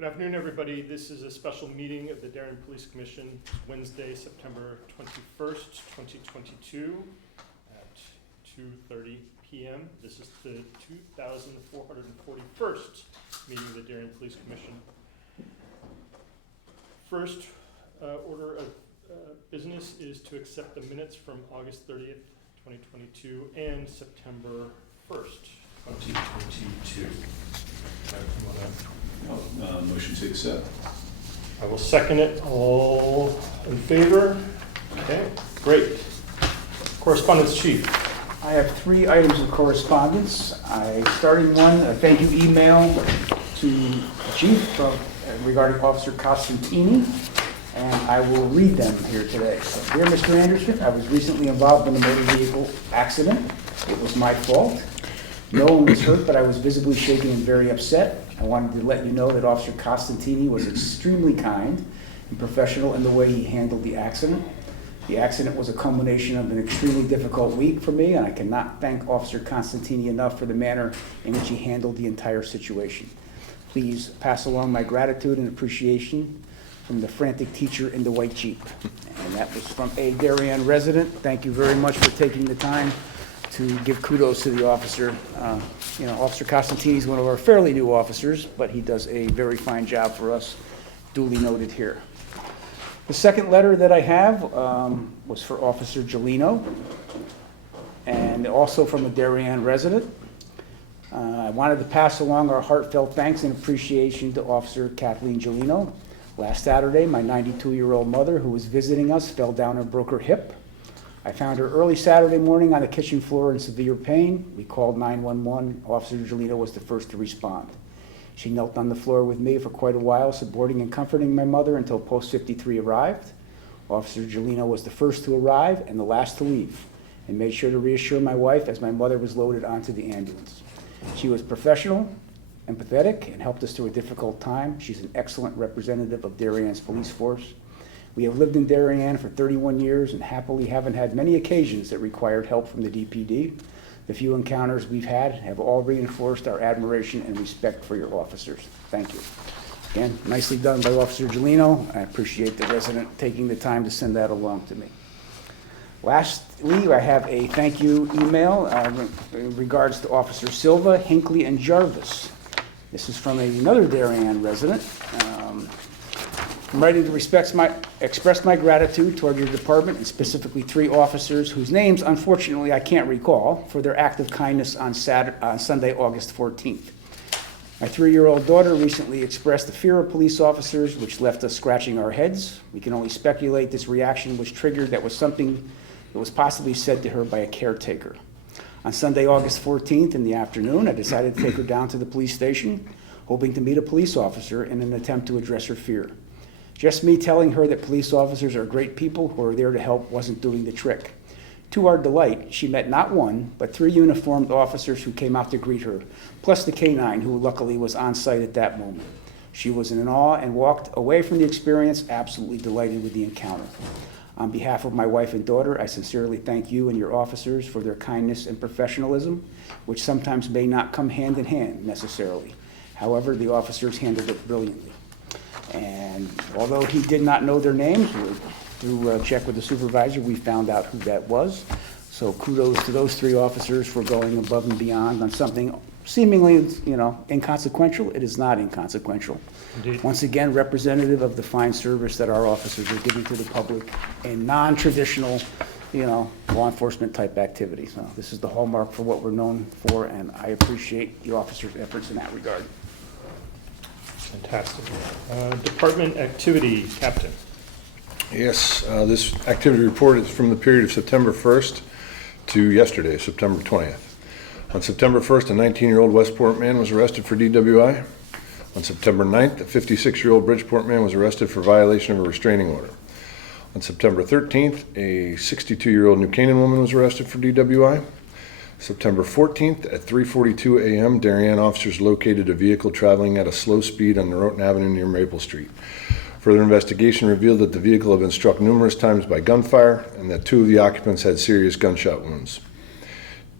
Good afternoon, everybody. This is a special meeting of the Darien Police Commission, Wednesday, September 21st, 2022 at 2:30 p.m. This is the 2,441st meeting of the Darien Police Commission. First order of business is to accept the minutes from August 30th, 2022 and September 1st, 2022. Motion to accept. I will second it. All in favor? Okay, great. Correspondence Chief. I have 3 items of correspondence. Starting one, a thank you email to the Chief regarding Officer Costantini, and I will read them here today. So, dear Mr. Anderson, I was recently involved in a motor vehicle accident. It was my fault. No one was hurt, but I was visibly shaken and very upset. I wanted to let you know that Officer Costantini was extremely kind and professional in the way he handled the accident. The accident was a culmination of an extremely difficult week for me, and I cannot thank Officer Costantini enough for the manner in which he handled the entire situation. Please pass along my gratitude and appreciation from the frantic teacher in the white Jeep. And that was from a Darien resident. Thank you very much for taking the time to give kudos to the officer. Officer Costantini is one of our fairly new officers, but he does a very fine job for us, duly noted here. The second letter that I have was for Officer Gelino, and also from a Darien resident. I wanted to pass along our heartfelt thanks and appreciation to Officer Kathleen Gelino. Last Saturday, my 92-year-old mother, who was visiting us, fell down and broke her hip. I found her early Saturday morning on the kitchen floor in severe pain. We called 911. Officer Gelino was the first to respond. She knelt on the floor with me for quite a while, supporting and comforting my mother until Post 53 arrived. Officer Gelino was the first to arrive and the last to leave, and made sure to reassure my wife as my mother was loaded onto the ambulance. She was professional, empathetic, and helped us through a difficult time. She's an excellent representative of Darien's police force. We have lived in Darien for 31 years and happily haven't had many occasions that required help from the DPD. The few encounters we've had have all reinforced our admiration and respect for your officers. Thank you. Again, nicely done by Officer Gelino. I appreciate the resident taking the time to send that along to me. Lastly, I have a thank you email in regards to Officer Silva, Hinckley, and Jarvis. This is from another Darien resident. I'm writing to express my gratitude toward your department, and specifically 3 officers whose names, unfortunately, I can't recall, for their act of kindness on Sunday, August 14th. My 3-year-old daughter recently expressed the fear of police officers, which left us scratching our heads. We can only speculate this reaction was triggered that was something that was possibly said to her by a caretaker. On Sunday, August 14th in the afternoon, I decided to take her down to the police station, hoping to meet a police officer in an attempt to address her fear. Just me telling her that police officers are great people who are there to help wasn't doing the trick. To our delight, she met not 1, but 3 uniformed officers who came out to greet her, plus the Canaan, who luckily was on site at that moment. She was in awe and walked away from the experience absolutely delighted with the encounter. On behalf of my wife and daughter, I sincerely thank you and your officers for their kindness and professionalism, which sometimes may not come hand in hand necessarily. However, the officers handled it brilliantly. And although he did not know their names, through a check with the supervisor, we found out who that was. So kudos to those 3 officers for going above and beyond on something seemingly, inconsequential. It is not inconsequential. Indeed. Once again, representative of the fine service that our officers are giving to the public in non-traditional, law enforcement type activity. So this is the hallmark for what we're known for, and I appreciate the officers' efforts in that regard. Fantastic. Department activity, Captain. Yes, this activity report is from the period of September 1st to yesterday, September 20th. On September 1st, a 19-year-old Westport man was arrested for DWI. On September 9th, a 56-year-old Bridgeport man was arrested for violation of a restraining order. On September 13th, a 62-year-old New Canaan woman was arrested for DWI. September 14th at 3:42 a.m., Darien officers located a vehicle traveling at a slow speed on Norotan Avenue near Maple Street. Further investigation revealed that the vehicle had been struck numerous times by gunfire and that 2 of the occupants had serious gunshot wounds.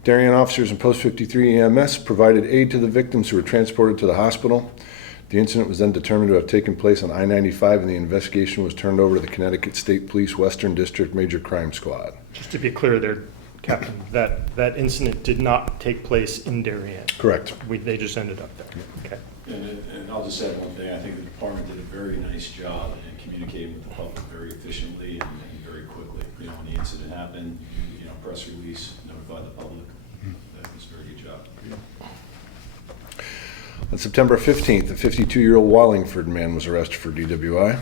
Darien officers and Post 53 EMS provided aid to the victims who were transported to the hospital. The incident was then determined to have taken place on I-95, and the investigation was turned over to the Connecticut State Police Western District Major Crime Squad. Just to be clear there, Captain, that incident did not take place in Darien. Correct. They just ended up there. Okay. And I'll just add one thing. I think the department did a very nice job in communicating with the public very efficiently and very quickly. When the incident happened, press release, notify the public. That was a very good job. On September 15th, a 52-year-old Wallingford man was arrested for DWI.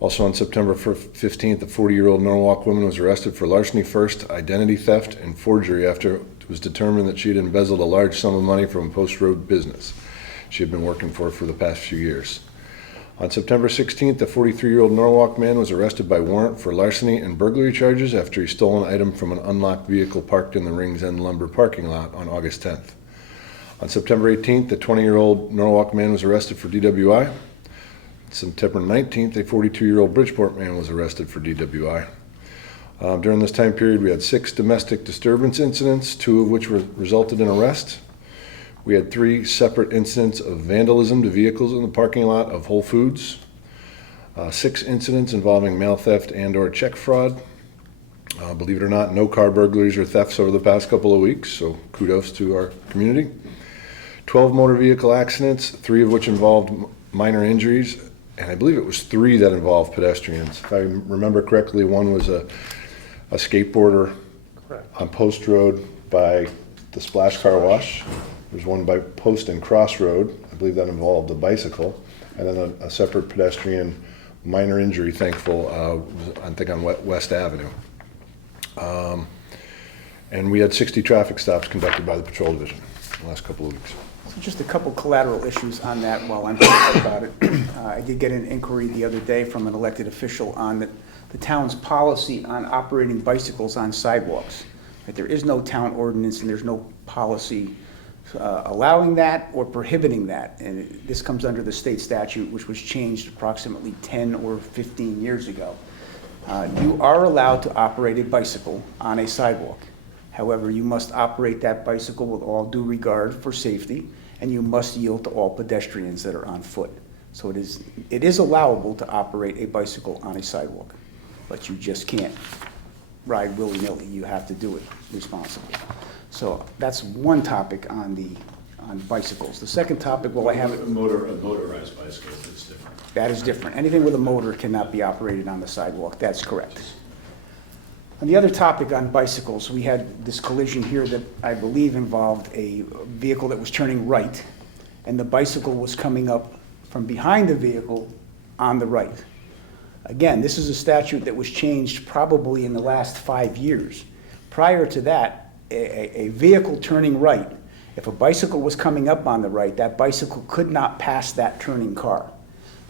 Also on September 15th, a 40-year-old Norwalk woman was arrested for larceny first, identity theft, and forgery after it was determined that she had embezzled a large sum of money from a post-road business she had been working for the past few years. On September 16th, a 43-year-old Norwalk man was arrested by warrant for larceny and burglary charges after he stole an item from an unlocked vehicle parked in the Rings End Lumber parking lot on August 10th. On September 18th, a 20-year-old Norwalk man was arrested for DWI. On September 19th, a 42-year-old Bridgeport man was arrested for DWI. During this time period, we had 6 domestic disturbance incidents, 2 of which resulted in arrest. We had 3 separate incidents of vandalism to vehicles in the parking lot of Whole Foods, 6 incidents involving mail theft and/or check fraud. Believe it or not, no car burglaries or thefts over the past couple of weeks, so kudos to our community. 12 motor vehicle accidents, 3 of which involved minor injuries, and I believe it was 3 that involved pedestrians. If I remember correctly, one was a skateboarder on Post Road by the Splash Car Wash. There's one by Post and Cross Road. I believe that involved a bicycle. And then a separate pedestrian minor injury, thankful, I think on West Avenue. And we had 60 traffic stops conducted by the Patrol Division in the last couple of weeks. So just a couple collateral issues on that while I'm thinking about it. I did get an inquiry the other day from an elected official on the town's policy on operating bicycles on sidewalks. That there is no town ordinance and there's no policy allowing that or prohibiting that. And this comes under the state statute, which was changed approximately 10 or 15 years ago. You are allowed to operate a bicycle on a sidewalk. However, you must operate that bicycle with all due regard for safety, and you must yield to all pedestrians that are on foot. So it is allowable to operate a bicycle on a sidewalk, but you just can't ride willy-nilly. You have to do it responsibly. So that's one topic on bicycles. The second topic, well, I have it. Motorized bicycles, it's different. That is different. Anything with a motor cannot be operated on the sidewalk. That's correct. On the other topic on bicycles, we had this collision here that I believe involved a vehicle that was turning right, and the bicycle was coming up from behind the vehicle on the right. Again, this is a statute that was changed probably in the last 5 years. Prior to that, a vehicle turning right, if a bicycle was coming up on the right, that bicycle could not pass that turning car.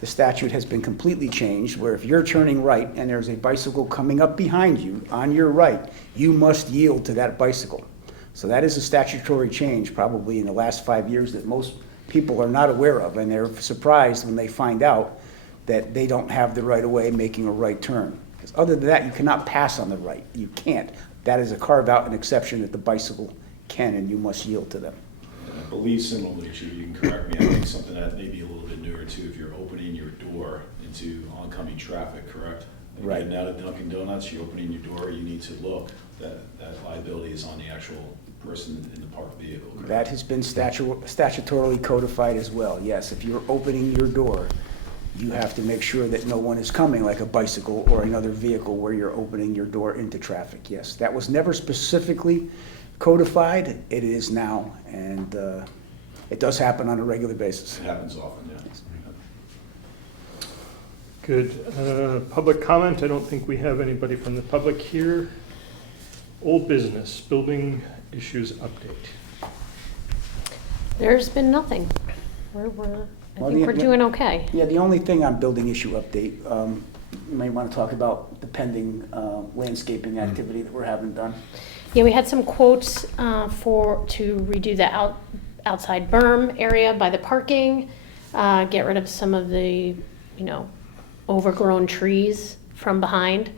The statute has been completely changed where if you're turning right and there's a bicycle coming up behind you on your right, you must yield to that bicycle. So that is a statutory change probably in the last 5 years that most people are not aware of, and they're surprised when they find out that they don't have the right of way making a right turn. Because other than that, you cannot pass on the right. You can't. That is a carve out an exception that the bicycle can, and you must yield to them. And I believe similarly, Chief, you can correct me, I think something that may be a little bit newer too, if you're opening your door into oncoming traffic, correct? Like Right. getting out of Dunkin' Donuts, you're opening your door, you need to look. That liability is on the actual person in the parked vehicle, correct? That has been statutorily codified as well, yes. If you're opening your door, you have to make sure that no one is coming, like a bicycle or another vehicle where you're opening your door into traffic, yes. That was never specifically codified, it is now, and it does happen on a regular basis. It happens often, yeah. Good. Public comment, I don't think we have anybody from the public here. Old business, building issues update. There's been nothing. I think we're doing okay. Yeah, the only thing on building issue update, you might want to talk about the pending landscaping activity that we're having done. Yeah, we had some quotes to redo the outside berm area by the parking, get rid of some of the, overgrown trees from behind,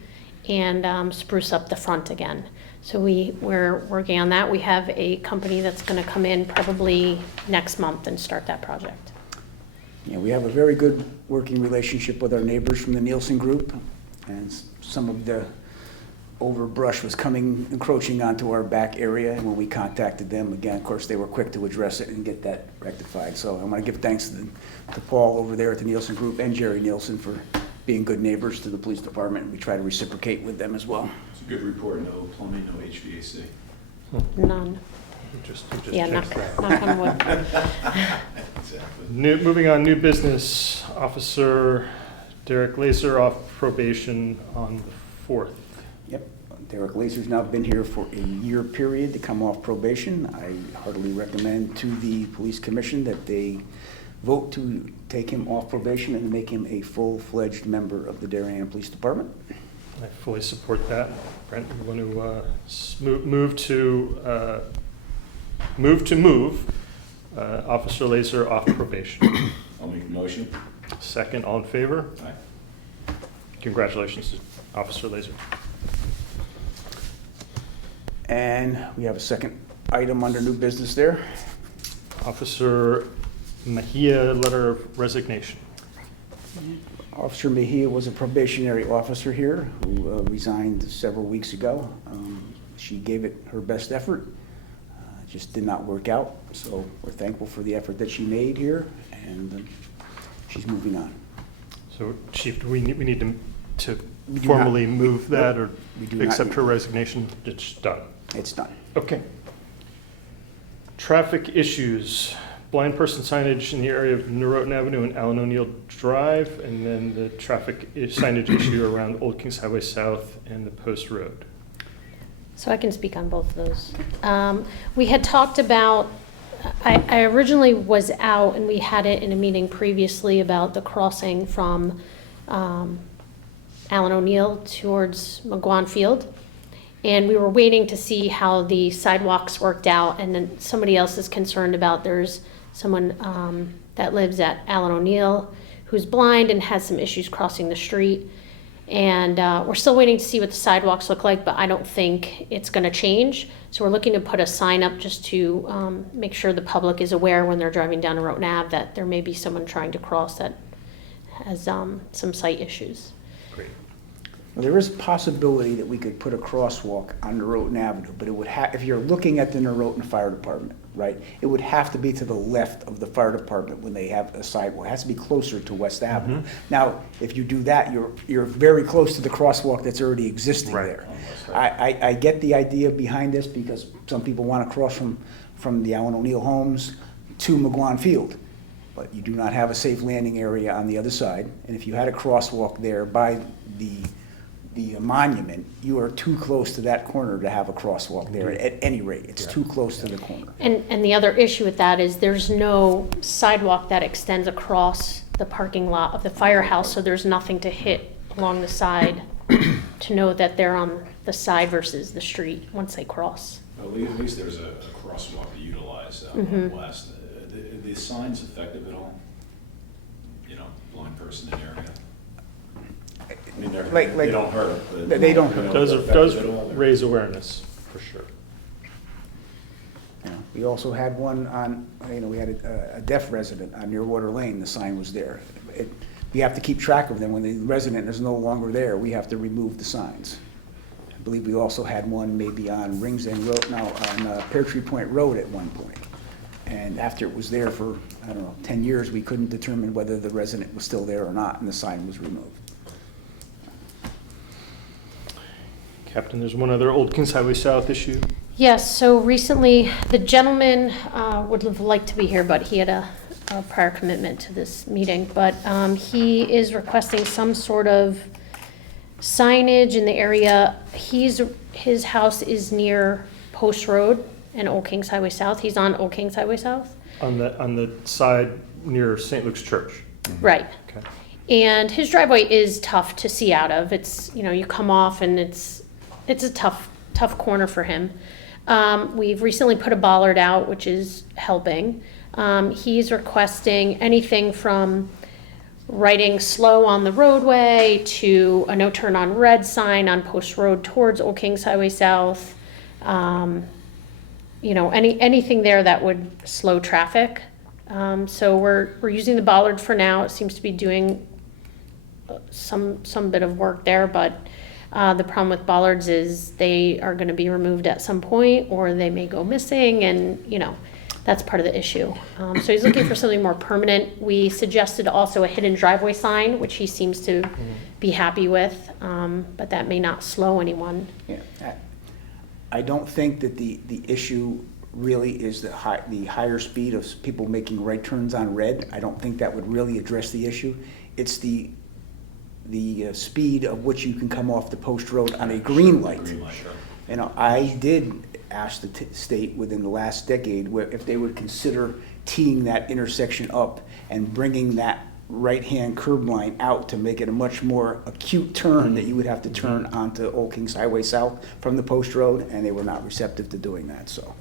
and spruce up the front again. So we're working on that. We have a company that's going to come in probably next month and start that project. Yeah, we have a very good working relationship with our neighbors from the Nielsen Group, and some of the overbrush was encroaching onto our back area, and when we contacted them, again, of course, they were quick to address it and get that rectified. So I want to give thanks to Paul over there at the Nielsen Group and Jerry Nielsen for being good neighbors to the police department. We try to reciprocate with them as well. It's a good report, no plumbing, no HVAC. None. Just Yeah, checked knock, that. knock on wood. Exactly. Moving on, new business, Officer Derek Laser off probation on the 4th. Yep, Derek Laser's now been here for a year period to come off probation. I heartily recommend to the police commission that they vote to take him off probation and make him a full-fledged member of the Darien Police Department. I fully support that. Brent, you want to move Officer Laser off probation? I'll make a motion. Second, all in favor? Aye. Congratulations to Officer Laser. And we have a second item under new business there. Officer Mejia, letter of resignation. Officer Mejia was a probationary officer here who resigned several weeks ago. She gave it her best effort, just did not work out. So we're thankful for the effort that she made here, and she's moving on. So Chief, do we need to We do formally not- move that or we do not accept need- her resignation? It's done. It's done. Okay. Traffic issues, blind person signage in the area of Norotan Avenue and Allen O'Neill Drive, and then the traffic signage issue around Old Kings Highway South and the Post Road. So I can speak on both of those. We had talked about, I originally was out and we had it in a meeting previously about the crossing from Allen O'Neill towards McGuan Field. And we were waiting to see how the sidewalks worked out, and then somebody else is concerned about, there's someone that lives at Allen O'Neill who's blind and has some issues crossing the street. And we're still waiting to see what the sidewalks look like, but I don't think it's gonna change. So we're looking to put a sign up just to make sure the public is aware when they're driving down Norotan Ave that there may be someone trying to cross that has some sight issues. Great. Well, there is a possibility that we could put a crosswalk on Norotan Avenue, but it would have, if you're looking at the Norotan Fire Department, right, it would have to be to the left of the fire department when they have a sidewalk. It has to be closer to West Avenue. Now, if you do that, you're very close to the crosswalk that's already existing Right. there. On West Side. I get the idea behind this because some people want to cross from the Allen O'Neill homes to McGuan Field. But you do not have a safe landing area on the other side. And if you had a crosswalk there by the monument, you are too close to that corner to have a crosswalk there at any rate. It's too close to the corner. And the other issue with that is there's no sidewalk that extends across the parking lot of the firehouse, so there's nothing to hit along the side to know that they're on the side versus the street once they cross. Well, at least there's a crosswalk to utilize out on West. The signs effective at all? You know, blind person in area? I mean, they don't hurt. But They don't you know, hurt. Does effective at all? raise awareness, for sure. You know, we also had one on, we had a deaf resident on Nearwater Lane, the sign was there. We have to keep track of them. When the resident is no longer there, we have to remove the signs. I believe we also had one maybe on Rings End Road, on Pear Tree Point Road at one point. And after it was there for, 10 years, we couldn't determine whether the resident was still there or not, and the sign was removed. Captain, there's one other Old Kings Highway South issue. Yes, so recently, the gentleman would have liked to be here, but he had a prior commitment to this meeting. But he is requesting some sort of signage in the area. His house is near Post Road and Old Kings Highway South. He's on Old Kings Highway South. On the side near St. Luke's Church. Right. Okay. And his driveway is tough to see out of. It's, you come off and it's a tough corner for him. We've recently put a bollard out, which is helping. He's requesting anything from writing slow on the roadway to a no turn on red sign on Post Road towards Old Kings Highway South. Anything there that would slow traffic. So we're using the bollard for now. It seems to be doing some bit of work there, but the problem with bollards is they are gonna be removed at some point, or they may go missing, and, that's part of the issue. So he's looking for something more permanent. We suggested also a hidden driveway sign, which he seems to be happy with, but that may not slow anyone. Yeah, I don't think that the issue really is the higher speed of people making right turns on red. I don't think that would really address the issue. It's the speed of which you can come off the post road on a green light. Green light, sure. I did ask the state within the last decade if they would consider teeing that intersection up and bringing that right-hand curb line out to make it a much more acute turn that you would have to turn onto Old Kings Highway South from the post road, and they were not receptive to doing that, so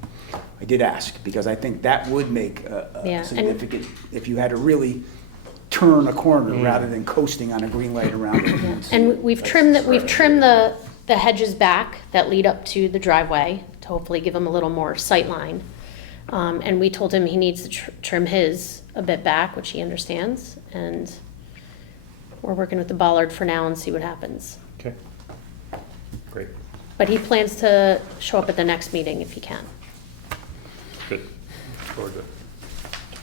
I did ask, because I think that would make a significant, if you had to really turn a corner rather than coasting on a green light around it. And we've trimmed the hedges back that lead up to the driveway to hopefully give him a little more sight line. And we told him he needs to trim his a bit back, which he understands, and we're working with the bollard for now and see what happens. Okay, great, But he plans to show up at the next meeting if he can. good. Look forward to it.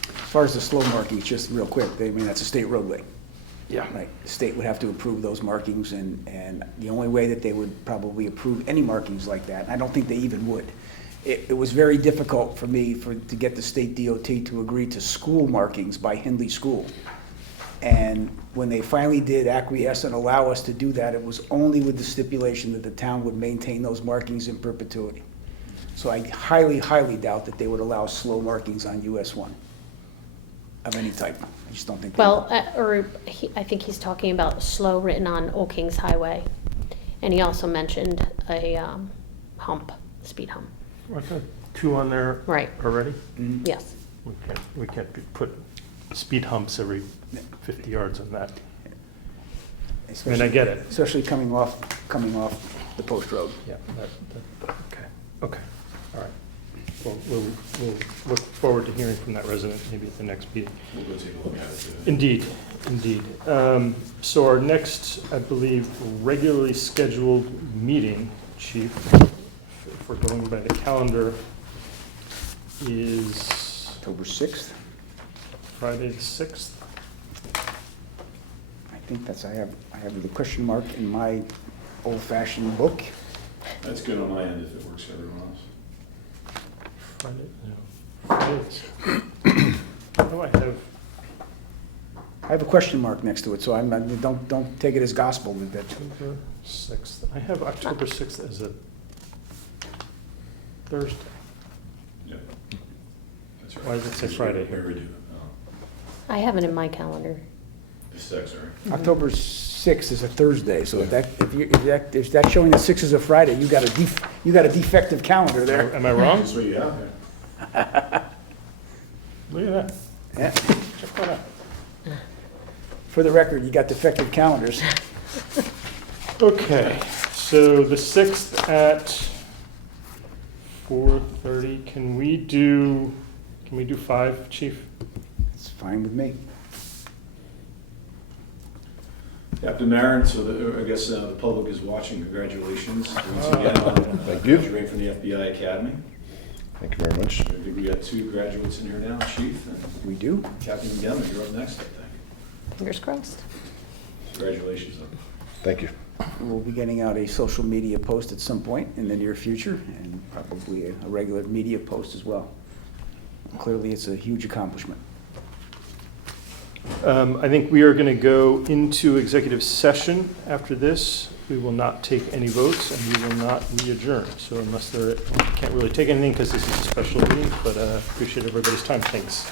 As far as the slow markings, just real quick, that's a state roadway. Yeah. Right, the state would have to approve those markings, and the only way that they would probably approve any markings like that, and I don't think they even would. It was very difficult for me to get the state DOT to agree to school markings by Hindley School. And when they finally did acquiesce and allow us to do that, it was only with the stipulation that the town would maintain those markings in perpetuity. So I highly, highly doubt that they would allow slow markings on US 1 of any type. I just don't think they Well, will. I think he's talking about slow written on Old Kings Highway. And he also mentioned a hump, speed hump. Aren't there 2 on there Right, already? yes. We can't put speed humps every 50 yards on that. I mean, I get it. Especially coming off the post road. Yeah, okay, all right. Well, we'll look forward to hearing from that resident maybe at the next meeting. We'll go take a look at it too. Indeed. So our next, I believe, regularly scheduled meeting, Chief, if we're going by the calendar, is October 6th. Friday the 6th. I think I have the question mark in my old-fashioned book. That's good on my end if it works for everyone else. Friday. What do I have? I have a question mark next to it, so don't take it as gospel with that. October 6th. I have October 6th as a Thursday. Yeah. That's right. Why does it say Friday here? Where we do, I have it in my calendar. the 6th, right? October 6th is a Thursday, so if that's showing the 6th is a Friday, you got a defective calendar there. Am I wrong? That's what you have there. Look at that. Yeah. Check that out. For the record, you got defective calendars. Okay, so the 6th at 4:30. Can we do 5, Chief? It's fine with me. Captain Marin, so I guess the public is watching. Congratulations once again on Thank you. graduating from the FBI Academy. Thank you very much. I think we got 2 graduates in here now, Chief, and We do. Captain Gemma, you're up next, I think. Fingers crossed. Congratulations. Thank you. We'll be getting out a social media post at some point in the near future, and probably a regular media post as well. Clearly, it's a huge accomplishment. I think we are going to go into executive session after this. We will not take any votes, and we will not re-adjourn. So unless can't really take anything because this is a special meeting, but appreciate everybody's time. Thanks.